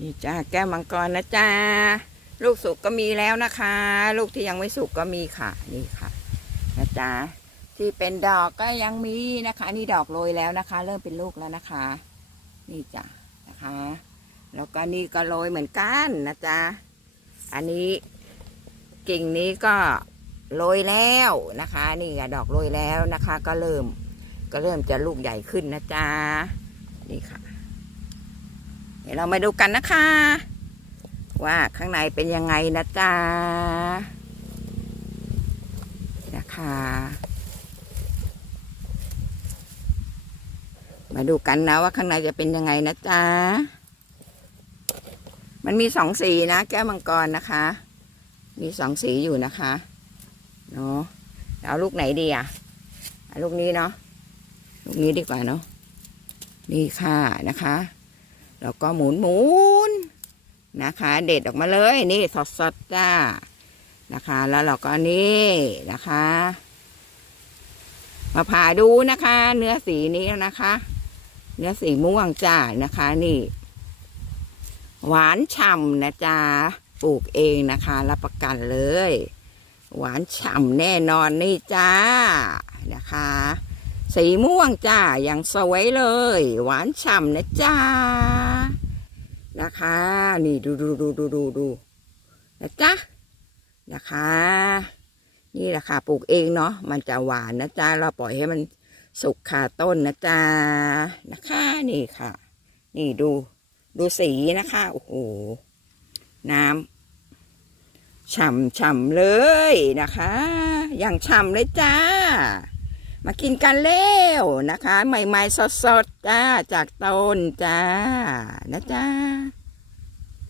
นี่จ้าแก้วมังกรนะจ้าลูกสุกก็มีแล้วนะคะ ลูกที่ยังไม่สุกก็มีค่ะ นี่ค่ะนะจ๊ะที่เป็นดอกก็ยังมีนะคะ นี่ดอกโรยแล้วนะคะ เริ่มเป็นลูกแล้วนะคะ นี่จ้ะนะคะ แล้วก็นี่ก็โรยเหมือนกันนะจ๊ะอันนี้กิ่งนี้ก็โรยแล้วนะคะ นี่ก็ดอกโรยแล้วนะคะ ก็เริ่มก็เริ่มจะลูกใหญ่ขึ้นนะจ๊ะนี่ค่ะ เดี๋ยวเรามาดูกันนะคะ ว่าข้างในเป็นยังไงนะจ๊ะนะคะ มาดูกันนะว่าข้างในจะเป็นยังไงนะจ๊ะมันมีสองสีนะ แก้วมังกรนะคะ มีสองสีอยู่นะคะเนาะเอาลูกไหนดีอะเอาลูกนี้เนาะลูกนี้ดีกว่าเนาะนี่ค่ะนะคะ แล้วก็หมุนหมุนนะคะ เด็ดออกมาเลยนี่สดสดจ้านะคะ แล้วเราก็นี่นะคะ มาผ่าดูนะคะ เนื้อสีนี้นะคะ เนื้อสีม่วงจ้านะคะ นี่ หวานฉ่ำนะจ๊ะปลูกเองนะคะรับประกันเลย หวานฉ่ำแน่นอนนี่จ้านะคะ สีม่วงจ้าอย่างสวยเลย หวานฉ่ำนะจ้านะคะ นี่ดูดูดูดูดูดูนะจ๊ะนะคะ นี่แหละค่ะปลูกเองเนาะมันจะหวานนะจ๊ะเราปล่อยให้มันสุกคาต้นนะจ๊ะนะคะนี่ค่ะ นี่ดูดูสีนะคะโอ้โหน้ำฉ่ำฉ่ำเลยนะคะ อย่างฉ่ำเลยจ้า มากินกันเร็วนะคะ ใหม่ๆสดๆจ้าจากต้นจ้านะจ้า